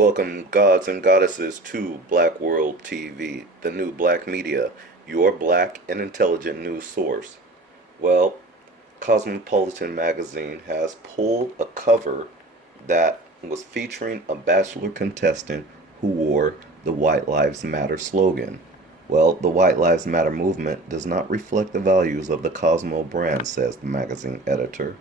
Welcome, gods and goddesses, to Black World TV, the new black media, your black and intelligent news source. Well, Cosmopolitan Magazine has pulled a cover that was featuring a Bachelor contestant who wore the White Lives Matter slogan. Well, the White Lives Matter movement does not reflect the values of the Cosmo brand, says the magazine editor.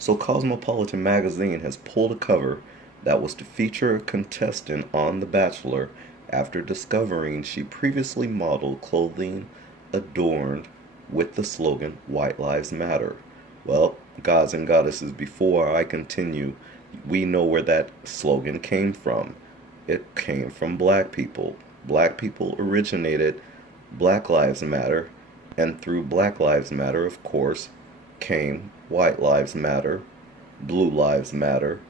So Cosmopolitan Magazine has pulled a cover that was to feature a contestant on The Bachelor after discovering she previously modeled clothing adorned with the slogan White Lives Matter. Well, gods and goddesses, before I continue, we know where that slogan came from. It came from black people. Black people originated Black Lives Matter, and through Black Lives Matter, of course, came White Lives Matter, Blue Lives Matter,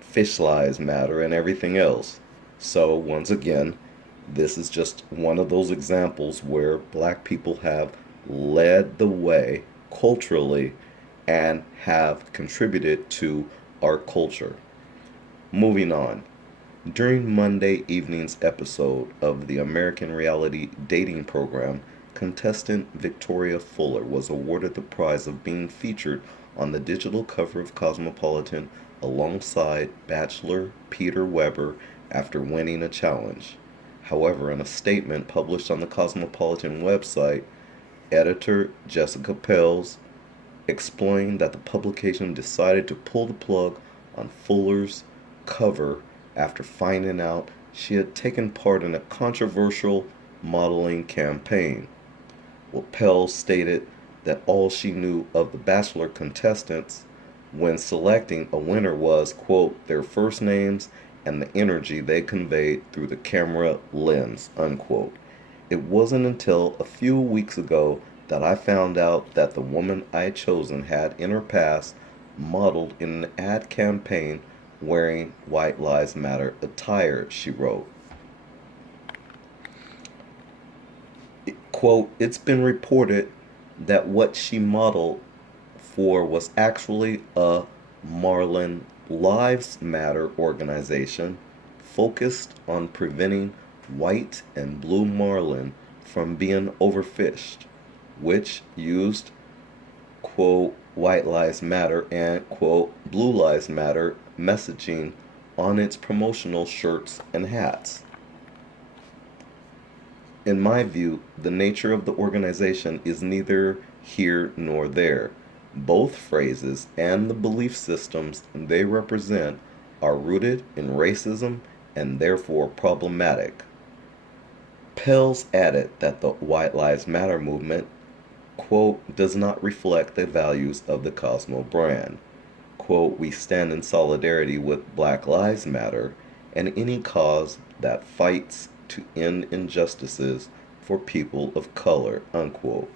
Fish Lives Matter, and everything else. So, once again, this is just one of those examples where black people have led the way culturally and have contributed to our culture. Moving on. During Monday evening's episode of the American reality dating program, contestant Victoria Fuller was awarded the prize of being featured on the digital cover of Cosmopolitan alongside Bachelor Peter Weber after winning a challenge. However, in a statement published on the Cosmopolitan website, editor Jessica Pels explained that the publication decided to pull the plug on Fuller's cover after finding out she had taken part in a controversial modeling campaign. Well, Pels stated that all she knew of the Bachelor contestants when selecting a winner was, quote, their first names and the energy they conveyed through the camera lens, unquote. It wasn't until a few weeks ago that I found out that the woman I had chosen had in her past modeled in an ad campaign wearing White Lives Matter attire, she wrote. Quote, it's been reported that what she modeled for was actually a Marlin Lives Matter organization focused on preventing white and blue marlin from being overfished, which used, quote, White Lives Matter and, quote, Blue Lives Matter messaging on its promotional shirts and hats. In my view, the nature of the organization is neither here nor there. Both phrases and the belief systems they represent are rooted in racism and therefore problematic. Pels added that the White Lives Matter movement, quote, does not reflect the values of the Cosmo brand. Quote, we stand in solidarity with Black Lives Matter and any cause that fights to end injustices for people of color, unquote.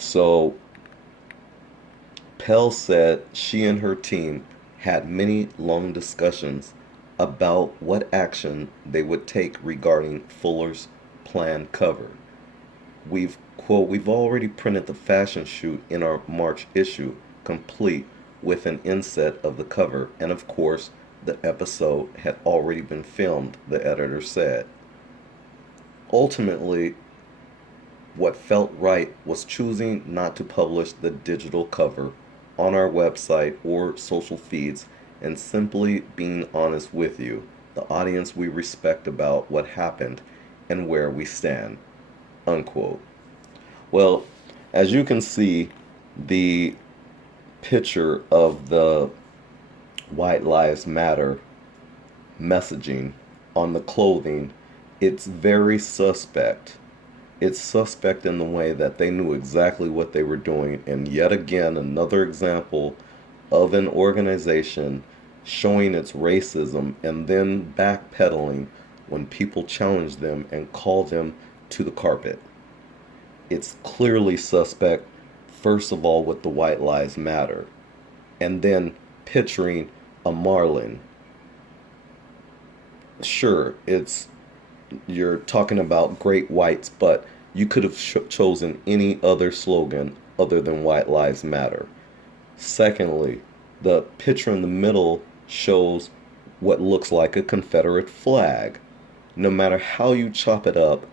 So, Pell said she and her team had many long discussions about what action they would take regarding Fuller's planned cover. We've already printed the fashion shoot in our March issue, complete with an inset of the cover, and of course, the episode had already been filmed, the editor said. Ultimately, what felt right was choosing not to publish the digital cover on our website or social feeds and simply being honest with you, the audience we respect, about what happened and where we stand, unquote. Well, as you can see, the picture of the White Lives Matter messaging on the clothing, it's very suspect. It's suspect in the way that they knew exactly what they were doing, and yet again another example of an organization showing its racism and then backpedaling when people challenge them and call them to the carpet. It's clearly suspect, first of all, with the White Lives Matter, and then picturing a marlin. Sure, you're talking about great whites, but you could have chosen any other slogan other than White Lives Matter. Secondly, the picture in the middle shows what looks like a Confederate flag. No matter how you chop it up,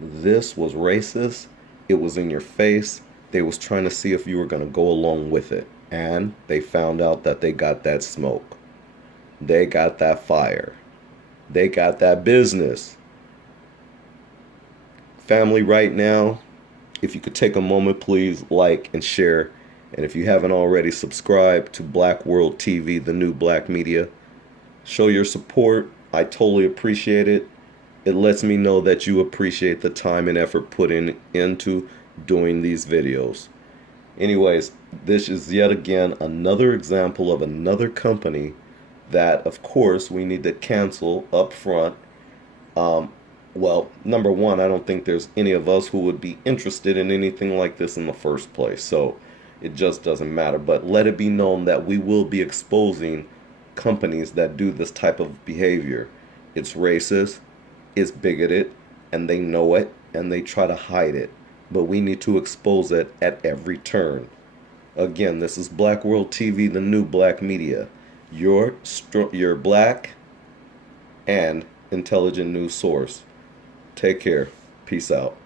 this was racist. It was in your face. They was trying to see if you were going to go along with it. And they found out that they got that smoke. They got that fire. They got that business. Family, right now, if you could take a moment, please like and share. And if you haven't already, subscribe to Black World TV, the new black media. Show your support. I totally appreciate it. It lets me know that you appreciate the time and effort put into doing these videos. Anyways, this is yet again another example of another company that, of course, we need to cancel up front. Well, number one, I don't think there's any of us who would be interested in anything like this in the first place. So it just doesn't matter. But let it be known that we will be exposing companies that do this type of behavior. It's racist, it's bigoted, and they know it, and they try to hide it. But we need to expose it at every turn. Again, this is Black World TV, the new black media. Your black and intelligent news source. Take care. Peace out.